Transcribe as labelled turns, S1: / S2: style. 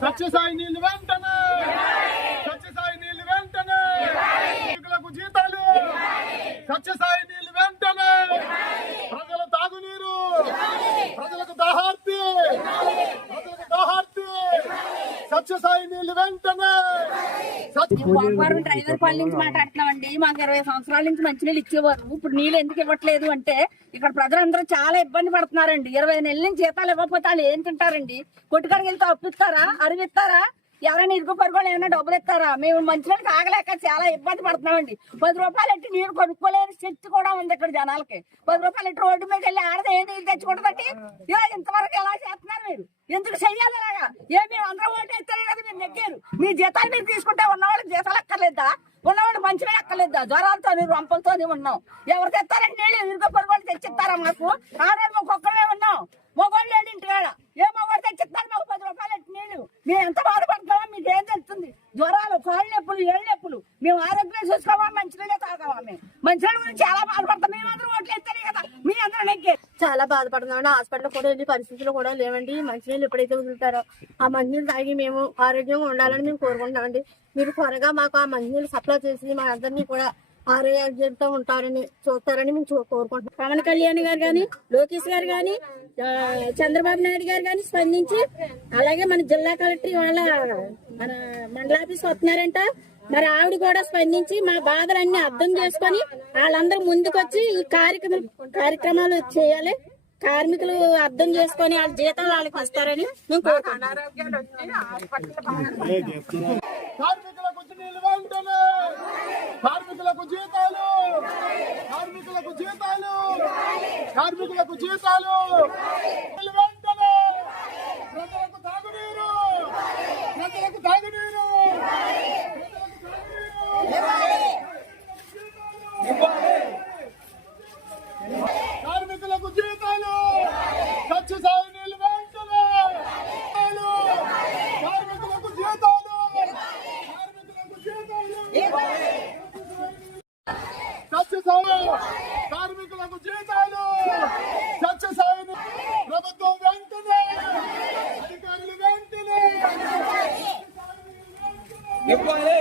S1: సత్యసాయి నీళ్ళు వెంటనే సత్యసాయి నీళ్ళు వెంటనే కార్మికులకు జీతాలు సత్యసాయి
S2: పోలవరం డ్రైవర్ పాల నుంచి మాట్లాడుతున్నామండి. మాకు ఇరవై సంవత్సరాల నుంచి మంచినీళ్ళు ఇచ్చేవారు. ఇప్పుడు నీళ్ళు ఎందుకు ఇవ్వట్లేదు అంటే ఇక్కడ ప్రజలందరూ చాలా ఇబ్బంది పడుతున్నారండి. ఇరవై నెలల నుంచి జీతాలు ఇవ్వకపోతే వాళ్ళు ఏం తింటారండి? కొట్టుకాడికి వెళ్తే అప్పిస్తారా అరివిస్తారా ఎవరైనా ఇరుగు పరుగులు ఏమైనా డబ్బులు ఇస్తారా? మేము మంచిగా ఆగలేక చాలా ఇబ్బంది పడుతున్నామండి. పది రూపాయలు ఎట్టి నీరు కొనుక్కోలేని శక్తి కూడా ఉంది ఇక్కడ జనాలకి. పది రూపాయలు ఎట్టి రోడ్డు మీద వెళ్ళి ఆడది ఏ నీళ్ళు తెచ్చుకుంటుందండి ఇలా ఇంతవరకు ఎలా చేస్తున్నారు మీరు? ఎందుకు చెయ్యాలి అలాగా ఏ మీరు అందరూ ఓటు వేస్తేనే కదా మీరు నెగ్గారు. మీ జీతాలు మీరు తీసుకుంటే ఉన్నవాళ్ళకి జీతాలు ఎక్కర్లేదా ఉన్నవాళ్ళు మంచిగా ఎక్కర్లేదా జ్వరాలతో రంపలతో ఉన్నాం. ఎవరు తెస్తారండి నీళ్ళు? ఇరుగు పొరుగులు తెచ్చిస్తారా మాకు? ఆడవాళ్ళు మాకు ఒక్కడే ఉన్నాం. మగవాళ్ళు లేడు ఇంటికాడ. ఏ మొగోడు తెచ్చిస్తారు మాకు పది రూపాయలు ఎట్టి నీళ్ళు. మేము ఎంత బాధపడతామో మీకు ఏం తెలుస్తుంది జ్వరాలు ఏళ్ళు నొప్పులు మేము ఆరోగ్యం చూసుకోమా మంచినీళ్ళే తాగామా మేము. మంచినీళ్ళ గురించి చాలా బాధపడతాం. మేము అందరూ ఓట్లు కదా. మీ అందరూ నెగ్గారు
S3: చాలా బాధపడుతున్నామండి హాస్పిటల్ కూడా వెళ్ళి పరిస్థితులు కూడా లేవండి. మంచినీళ్ళు ఎప్పుడైతే వదులుతారో ఆ మంచినీళ్ళు తాగి మేము ఆరోగ్యంగా ఉండాలని మేము కోరుకుంటున్నామండి మీరు త్వరగా మాకు ఆ మంచినీళ్ళు సప్లై చేసి మా అందరినీ కూడా ఆరోగ్యంతో ఉంటారని చూస్తారని మేము చూ- కోరుకుంటున్నాం. పవన్ కళ్యాణ్ గారు కానీ లోకేష్ గారు కానీ చంద్రబాబు నాయుడు గారు కానీ స్పందించి అలాగే మన జిల్లా కలెక్టర్ వాళ్ళ మన మండలాఫీస్ వస్తున్నారంట. మరి ఆవిడ కూడా స్పందించి మా బాధలన్నీ అర్థం చేసుకొని వాళ్ళందరూ ముందుకొచ్చి ఈ కార్యక్రమం కార్యక్రమాలు చేయాలి. కార్మికులు అర్థం చేసుకొని వాళ్ళ జీతం వాళ్ళకి వస్తారని మేము
S1: కార్మికులకు జీతాలు! కార్మికులకు జీతాలు! కార్మికులకు జీతాలు! కార్మికులకు జీతాలు చర్చ సాయం ప్రభుత్వం వెంటనే అధికారులు వెంటనే. ఇవ్వాలి.